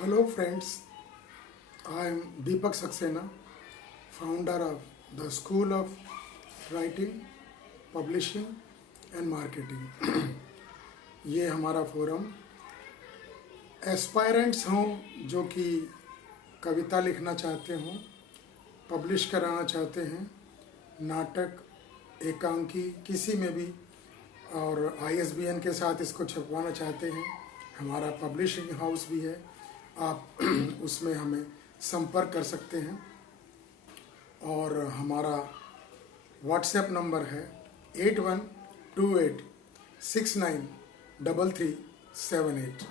Hello friends, I am Deepak Saxena, founder of the School of Writing, Publishing and Marketing. ये हमारा forum aspirants हों जो कि कविता लिखना चाहते हों, पब्लिश कराना चाहते हैं, नाटक, एकांकी किसी में भी, और ISBN के साथ इसको छपवाना चाहते हैं, हमारा पब्लिशिंग हाउस भी है, आप उसमें हमें संपर्क कर सकते हैं। और हमारा व्हाट्सएप नंबर है 8128693378।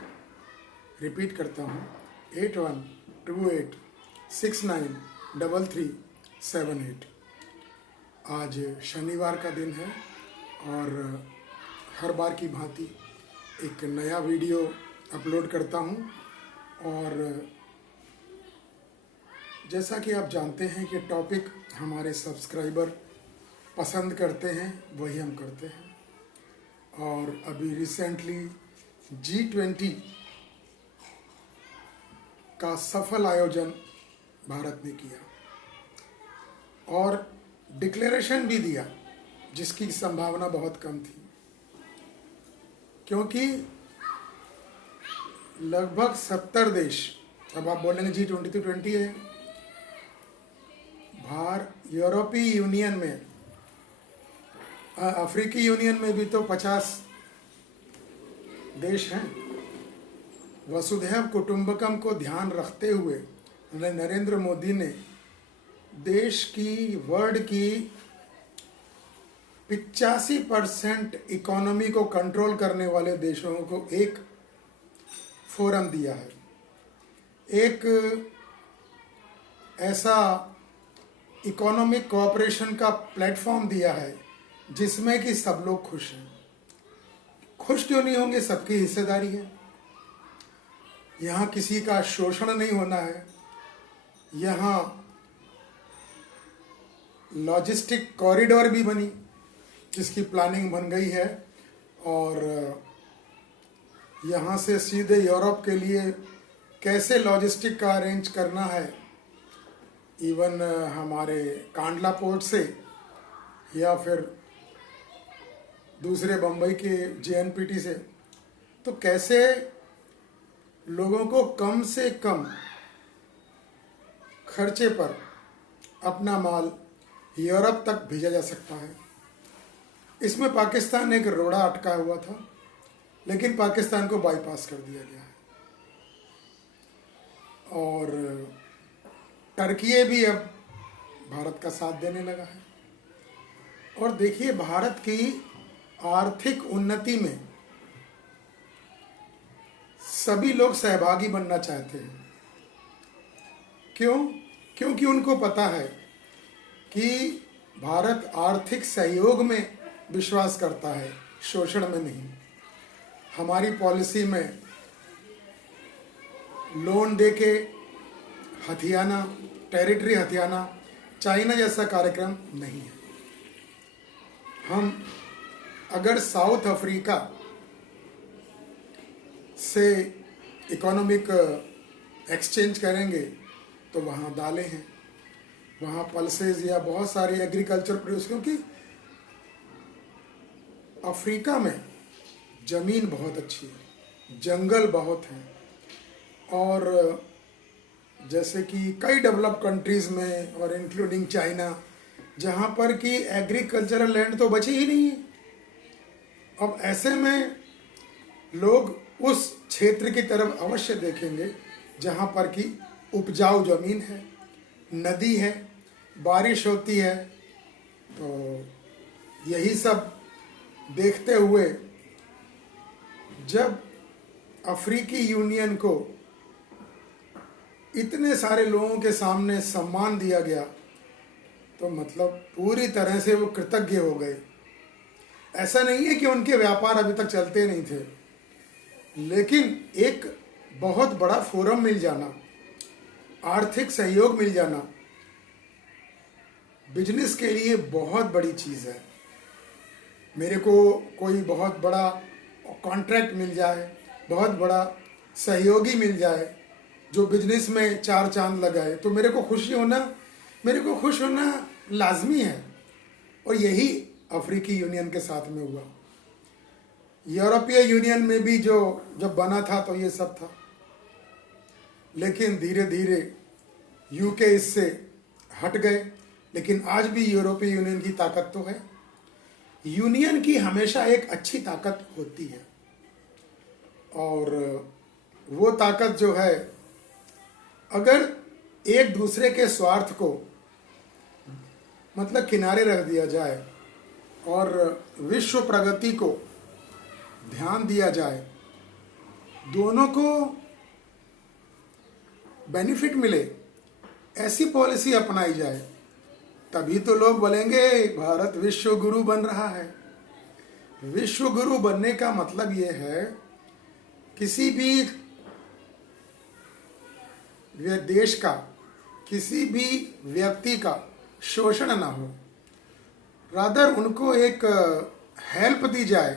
रिपीट करता हूँ 8128693378। आज शनिवार का दिन है और हर बार की भांति एक नया वीडियो अपलोड करता हूँ। और जैसा कि आप जानते हैं कि टॉपिक हमारे सब्सक्राइबर पसंद करते हैं वही हम करते हैं। और अभी रिसेंटली G20 का सफल आयोजन भारत ने किया और डिक्लेरेशन भी दिया जिसकी संभावना बहुत कम थी, क्योंकि लगभग 70 देश, अब आप बोलेंगे G20 तो 20 है, यूरोपीय यूनियन में, अफ्रीकी यूनियन में भी तो 50 देश हैं। वसुधैव कुटुंबकम को ध्यान रखते हुए नरेंद्र मोदी ने देश की, वर्ल्ड की 85% इकोनॉमी को कंट्रोल करने वाले देशों को एक फोरम दिया है, एक ऐसा इकोनॉमिक कोऑपरेशन का प्लेटफॉर्म दिया है जिसमें कि सब लोग खुश हैं। खुश क्यों नहीं होंगे, सबकी हिस्सेदारी है। यहाँ किसी का शोषण नहीं होना है, यहाँ लॉजिस्टिक कॉरिडोर भी बनी जिसकी प्लानिंग बन गई है और यहाँ से सीधे यूरोप के लिए कैसे लॉजिस्टिक का अरेंज करना है, इवन हमारे कांडला पोर्ट से या फिर दूसरे बम्बई के JNPT से, तो कैसे लोगों को कम से कम खर्चे पर अपना माल यूरोप तक भेजा जा सकता है। इसमें पाकिस्तान एक रोड़ा अटका हुआ था, लेकिन पाकिस्तान को बाईपास कर दिया गया है। और टर्की भी अब भारत का साथ देने लगा है। और देखिए, भारत की आर्थिक उन्नति में सभी लोग सहभागी बनना चाहते हैं। क्यों? क्योंकि उनको पता है कि भारत आर्थिक सहयोग में विश्वास करता है, शोषण में नहीं। हमारी पॉलिसी में लोन देके हथियाना, टेरिटरी हथियाना, चाइना जैसा कार्यक्रम नहीं है। हम अगर साउथ अफ्रीका से इकोनॉमिक एक्सचेंज करेंगे तो वहाँ दालें हैं, वहाँ पल्सेस या बहुत सारे एग्रीकल्चर प्रोड्यूस, क्योंकि अफ्रीका में ज़मीन बहुत अच्छी है, जंगल बहुत हैं। और जैसे कि कई डेवलप कंट्रीज़ में और इंक्लूडिंग चाइना, जहाँ पर कि एग्रीकल्चरल लैंड तो बची ही नहीं है। अब ऐसे में लोग उस क्षेत्र की तरफ अवश्य देखेंगे जहाँ पर कि उपजाऊ ज़मीन है, नदी है, बारिश होती है। तो यही सब देखते हुए जब अफ्रीकी यूनियन को इतने सारे लोगों के सामने सम्मान दिया गया, तो मतलब पूरी तरह से वो कृतज्ञ हो गए। ऐसा नहीं है कि उनके व्यापार अभी तक चलते नहीं थे, लेकिन एक बहुत बड़ा फोरम मिल जाना, आर्थिक सहयोग मिल जाना, बिजनेस के लिए बहुत बड़ी चीज़ है। मेरे को कोई बहुत बड़ा कॉन्ट्रैक्ट मिल जाए, बहुत बड़ा सहयोगी मिल जाए, जो बिजनेस में 4 चांद लगाए, तो मेरे को खुश होना लाजमी है। और यही अफ्रीकी यूनियन के साथ में हुआ। यूरोपीय यूनियन में भी जो जब बना था तो ये सब था, लेकिन धीरे धीरे यूके इससे हट गए। लेकिन आज भी यूरोपीय यूनियन की ताकत तो है। यूनियन की हमेशा एक अच्छी ताकत होती है, और वो ताकत जो है, अगर एक दूसरे के स्वार्थ को मतलब किनारे रख दिया जाए और विश्व प्रगति को ध्यान दिया जाए, दोनों को बेनिफिट मिले, ऐसी पॉलिसी अपनाई जाए, तभी तो लोग बोलेंगे भारत विश्व गुरु बन रहा है। विश्व गुरु बनने का मतलब ये है किसी भी देश का, किसी भी व्यक्ति का शोषण ना हो, रादर उनको एक हेल्प दी जाए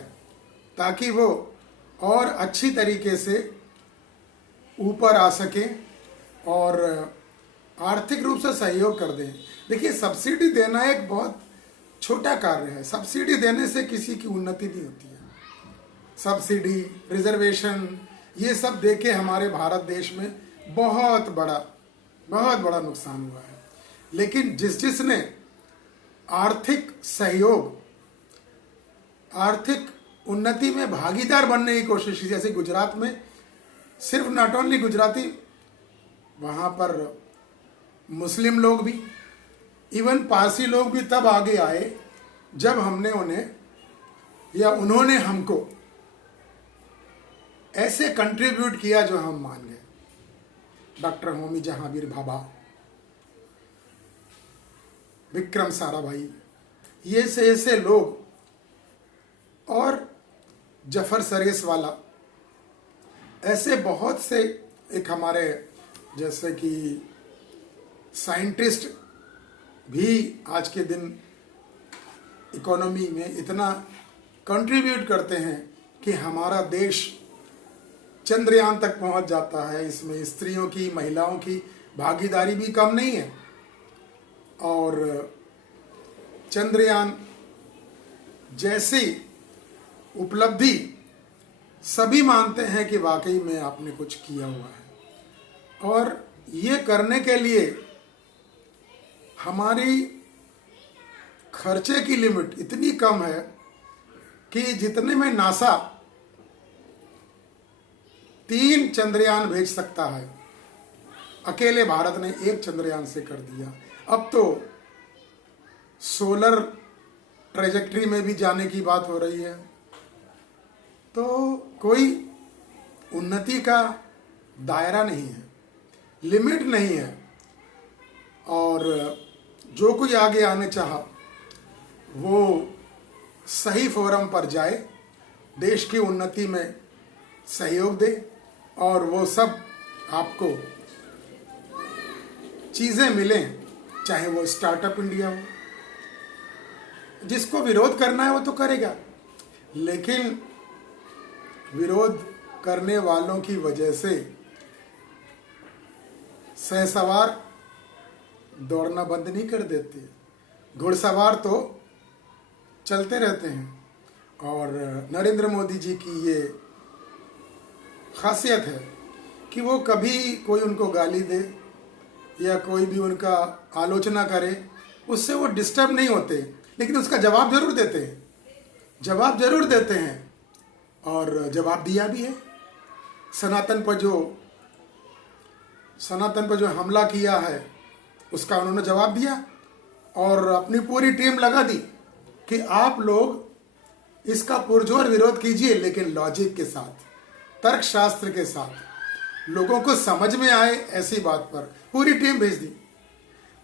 ताकि वो और अच्छी तरीके से ऊपर आ सके और आर्थिक रूप से सहयोग कर दें। देखिए, सब्सिडी देना एक बहुत छोटा कार्य है। सब्सिडी देने से किसी की उन्नति नहीं होती है। सब्सिडी, रिजर्वेशन, ये सब देके हमारे भारत देश में बहुत बड़ा नुकसान हुआ है। लेकिन जिसने आर्थिक सहयोग, आर्थिक उन्नति में भागीदार बनने की कोशिश की, जैसे गुजरात में सिर्फ नॉट ओनली गुजराती, वहाँ पर मुस्लिम लोग भी, इवन पारसी लोग भी तब आगे आए जब हमने उन्हें या उन्होंने हमको ऐसे कंट्रीब्यूट किया जो हम मान गए। डॉक्टर होमी जहांगीर भाभा, विक्रम साराभाई, ये ऐसे लोग, और जफर सरेसवाला, ऐसे बहुत से एक हमारे जैसे कि साइंटिस्ट भी आज के दिन इकोनॉमी में इतना कंट्रीब्यूट करते हैं कि हमारा देश चंद्रयान तक पहुंच जाता है। इसमें स्त्रियों की, महिलाओं की भागीदारी भी कम नहीं है। और चंद्रयान जैसी उपलब्धि सभी मानते हैं कि वाकई में आपने कुछ किया हुआ है। और ये करने के लिए हमारी खर्चे की लिमिट इतनी कम है कि जितने में नासा 3 चंद्रयान भेज सकता है, अकेले भारत ने 1 चंद्रयान से कर दिया। अब तो सोलर ट्रेजेक्ट्री में भी जाने की बात हो रही है। तो कोई उन्नति का दायरा नहीं है, लिमिट नहीं है। और जो कोई आगे आने चाहा वो सही फोरम पर जाए, देश की उन्नति में सहयोग दे, और वो सब आपको चीज़ें मिलें, चाहे वो स्टार्टअप इंडिया हो। जिसको विरोध करना है वो तो करेगा, लेकिन विरोध करने वालों की वजह से सहसवार दौड़ना बंद नहीं कर देते, घुड़सवार तो चलते रहते हैं। और नरेंद्र मोदी जी की ये खासियत है कि वो कभी कोई उनको गाली दे या कोई भी उनका आलोचना करे, उससे वो डिस्टर्ब नहीं होते, लेकिन उसका जवाब जरूर देते हैं। और जवाब दिया भी है। सनातन पर जो हमला किया है उसका उन्होंने जवाब दिया, और अपनी पूरी टीम लगा दी कि आप लोग इसका पुरजोर विरोध कीजिए, लेकिन लॉजिक के साथ, तर्कशास्त्र के साथ, लोगों को समझ में आए ऐसी बात पर पूरी टीम भेज दी।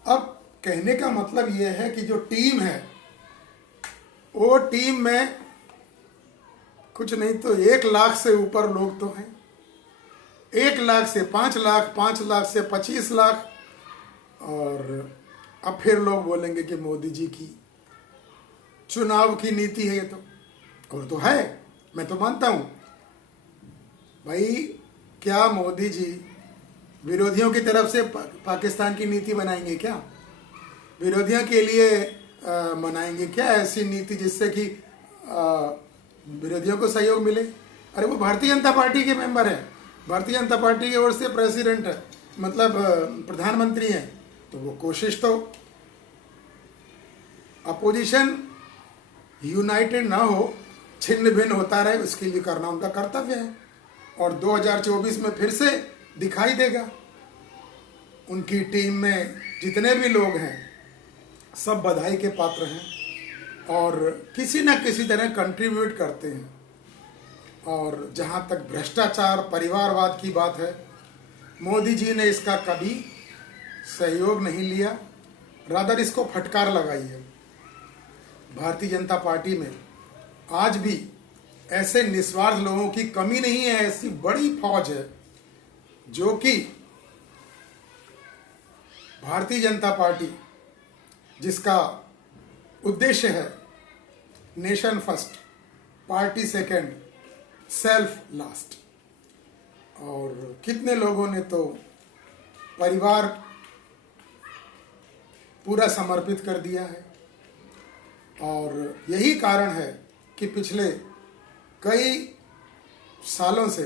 अब कहने का मतलब यह है कि जो टीम है वो टीम में कुछ नहीं तो 1 लाख से ऊपर लोग तो हैं। 1 लाख से 5 लाख, 5 लाख से 25 लाख। और अब फिर लोग बोलेंगे कि मोदी जी की चुनाव की नीति है ये तो, और तो है, मैं तो मानता हूं भाई। क्या मोदी जी विरोधियों की तरफ से पाकिस्तान की नीति बनाएंगे क्या? विरोधियों के लिए बनाएंगे क्या ऐसी नीति जिससे कि विरोधियों को सहयोग मिले? अरे वो भारतीय जनता पार्टी के मेंबर है, भारतीय जनता पार्टी की ओर से प्रेसिडेंट है, मतलब प्रधानमंत्री हैं, तो वो कोशिश तो अपोजिशन यूनाइटेड ना हो, छिन्न भिन्न होता रहे, उसके लिए करना उनका कर्तव्य है। और 2024 में फिर से दिखाई देगा। उनकी टीम में जितने भी लोग हैं सब बधाई के पात्र हैं और किसी न किसी तरह कंट्रीब्यूट करते हैं। और जहाँ तक भ्रष्टाचार परिवारवाद की बात है, मोदी जी ने इसका कभी सहयोग नहीं लिया, रादर इसको फटकार लगाई है। भारतीय जनता पार्टी में आज भी ऐसे निस्वार्थ लोगों की कमी नहीं है, ऐसी बड़ी फौज है जो कि भारतीय जनता पार्टी जिसका उद्देश्य है nation first, party second, self last. और कितने लोगों ने तो परिवार पूरा समर्पित कर दिया है। और यही कारण है कि पिछले कई सालों से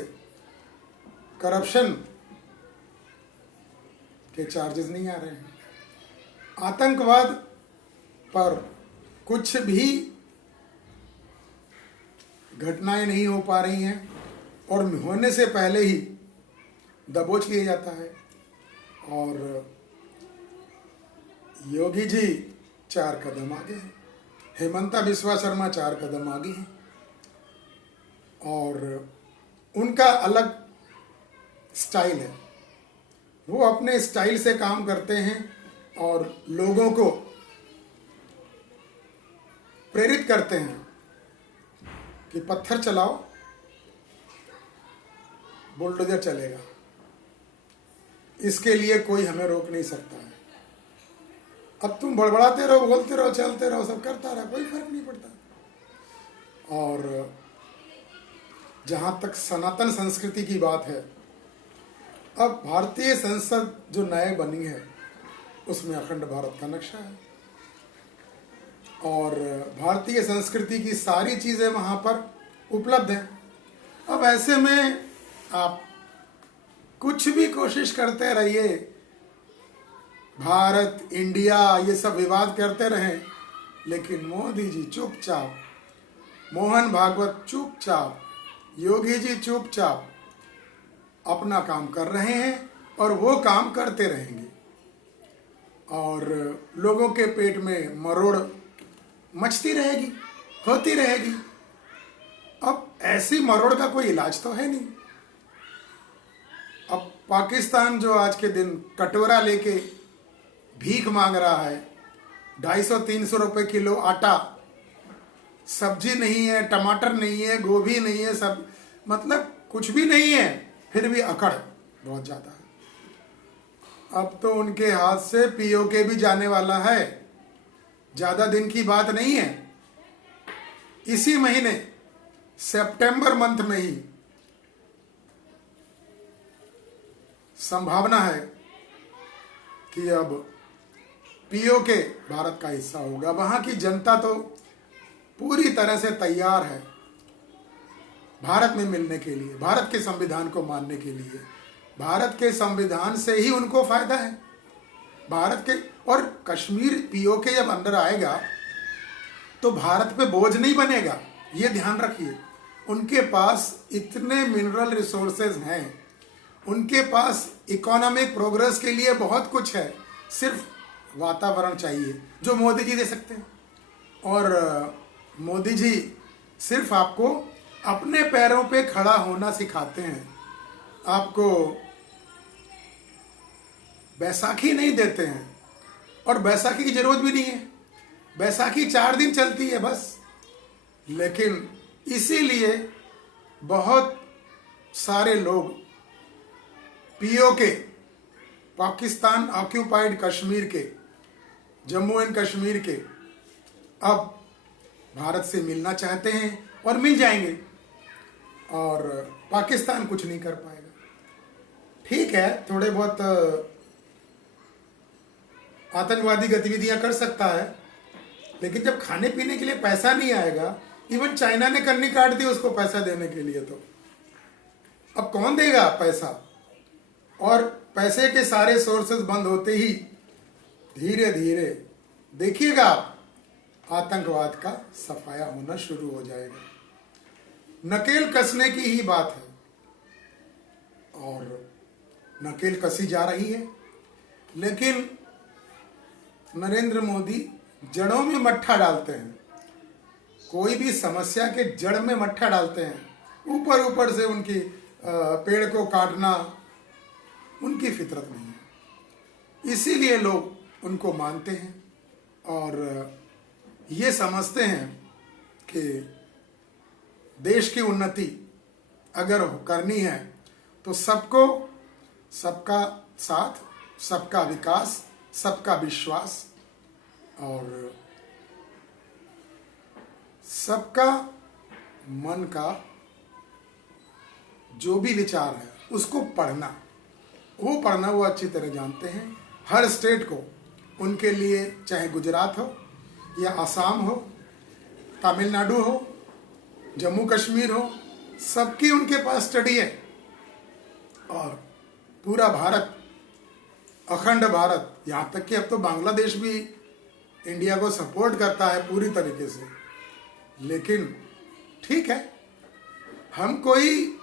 करप्शन के चार्जेस नहीं आ रहे हैं। आतंकवाद पर कुछ भी घटनाएं नहीं हो पा रही हैं और होने से पहले ही दबोच लिया जाता है। और योगी जी 4 कदम आगे हैं, हेमंता बिस्वा शर्मा 4 कदम आगे हैं और उनका अलग स्टाइल है। वो अपने स्टाइल से काम करते हैं और लोगों को प्रेरित करते हैं कि पत्थर चलाओ, बुलडोजर चलेगा, इसके लिए कोई हमें रोक नहीं सकता है। अब तुम बड़बड़ाते रहो, बोलते रहो, चलते रहो, सब करता रहा, कोई फर्क नहीं पड़ता। और जहां तक सनातन संस्कृति की बात है, अब भारतीय संसद जो नए बनी है उसमें अखंड भारत का नक्शा है और भारतीय संस्कृति की सारी चीजें वहां पर उपलब्ध हैं। अब ऐसे में आप कुछ भी कोशिश करते रहिए, भारत, इंडिया, ये सब विवाद करते रहें, लेकिन मोदी जी चुपचाप, मोहन भागवत चुपचाप, योगी जी चुपचाप अपना काम कर रहे हैं और वो काम करते रहेंगे। और लोगों के पेट में मरोड़ मचती रहेगी, होती रहेगी। अब ऐसी मरोड़ का कोई इलाज तो है नहीं। अब पाकिस्तान जो आज के दिन कटोरा लेके भीख मांग रहा है, 250-300 रुपए किलो आटा, सब्जी नहीं है, टमाटर नहीं है, गोभी नहीं है, सब मतलब कुछ भी नहीं है, फिर भी अकड़ बहुत ज्यादा है। अब तो उनके हाथ से पीओके भी जाने वाला है, ज्यादा दिन की बात नहीं है। इसी महीने सितंबर मंथ में ही संभावना है कि अब पीओके भारत का हिस्सा होगा। वहां की जनता तो पूरी तरह से तैयार है भारत में मिलने के लिए, भारत के संविधान को मानने के लिए। भारत के संविधान से ही उनको फायदा है, भारत के। और कश्मीर पीओके जब अंदर आएगा तो भारत पे बोझ नहीं बनेगा, ये ध्यान रखिए। उनके पास इतने मिनरल रिसोर्सेज हैं, उनके पास इकोनॉमिक प्रोग्रेस के लिए बहुत कुछ है, सिर्फ वातावरण चाहिए जो मोदी जी दे सकते हैं। और मोदी जी सिर्फ आपको अपने पैरों पे खड़ा होना सिखाते हैं, आपको बैसाखी नहीं देते हैं। और बैसाखी की जरूरत भी नहीं है, बैसाखी 4 दिन चलती है बस। लेकिन इसीलिए बहुत सारे लोग पीओके, पाकिस्तान ऑक्यूपाइड कश्मीर के, जम्मू एंड कश्मीर के, अब भारत से मिलना चाहते हैं और मिल जाएंगे और पाकिस्तान कुछ नहीं कर पाएगा। ठीक है, थोड़े बहुत आतंकवादी गतिविधियां कर सकता है, लेकिन जब खाने पीने के लिए पैसा नहीं आएगा, इवन चाइना ने कन्नी काट दी उसको पैसा देने के लिए, तो अब कौन देगा पैसा? और पैसे के सारे सोर्सेज बंद होते ही धीरे धीरे देखिएगा आप, आतंकवाद का सफाया होना शुरू हो जाएगा। नकेल कसने की ही बात है, और नकेल कसी जा रही है, लेकिन नरेंद्र मोदी जड़ों में मट्ठा डालते हैं। कोई भी समस्या के जड़ में मट्ठा डालते हैं, ऊपर ऊपर से उनकी पेड़ को काटना उनकी फितरत नहीं है। इसीलिए लोग उनको मानते हैं और ये समझते हैं कि देश की उन्नति अगर करनी है तो सबको, सबका साथ, सबका विकास, सबका विश्वास और सबका मन का जो भी विचार है उसको पढ़ना, वो अच्छी तरह जानते हैं। हर स्टेट को उनके लिए, चाहे गुजरात हो या असम हो, तमिलनाडु हो, जम्मू कश्मीर हो, सबकी उनके पास स्टडी है। और पूरा भारत, अखंड भारत, यहाँ तक कि अब तो बांग्लादेश भी इंडिया को सपोर्ट करता है पूरी तरीके से। लेकिन ठीक है, हम कोई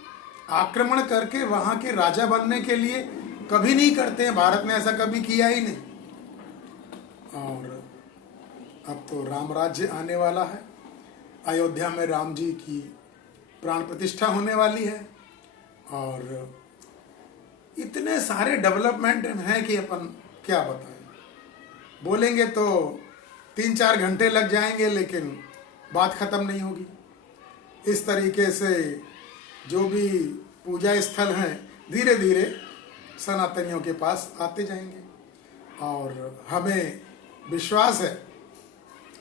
आक्रमण करके वहां के राजा बनने के लिए कभी नहीं करते हैं, भारत ने ऐसा कभी किया ही नहीं। और अब तो राम राज्य आने वाला है, अयोध्या में राम जी की प्राण प्रतिष्ठा होने वाली है, और इतने सारे डेवलपमेंट हैं कि अपन क्या बताएं। बोलेंगे तो 3-4 घंटे लग जाएंगे, लेकिन बात खत्म नहीं होगी। इस तरीके से जो भी पूजा स्थल हैं धीरे धीरे सनातनियों के पास आते जाएंगे, और हमें विश्वास है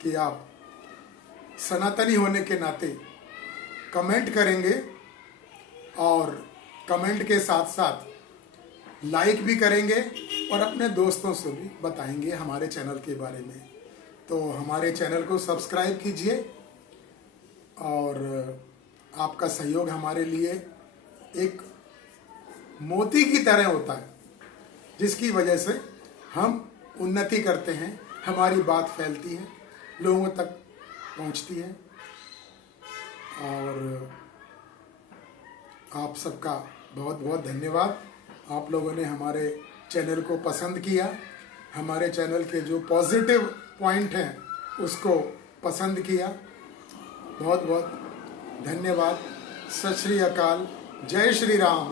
कि आप सनातनी होने के नाते कमेंट करेंगे, और कमेंट के साथ साथ लाइक भी करेंगे और अपने दोस्तों से भी बताएंगे हमारे चैनल के बारे में। तो हमारे चैनल को सब्सक्राइब कीजिए, और आपका सहयोग हमारे लिए एक मोती की तरह होता है, जिसकी वजह से हम उन्नति करते हैं, हमारी बात फैलती है, लोगों तक पहुंचती है। और आप सबका बहुत बहुत धन्यवाद। आप लोगों ने हमारे चैनल को पसंद किया, हमारे चैनल के जो पॉजिटिव पॉइंट हैं उसको पसंद किया। बहुत बहुत धन्यवाद। सत श्री अकाल। जय श्री राम।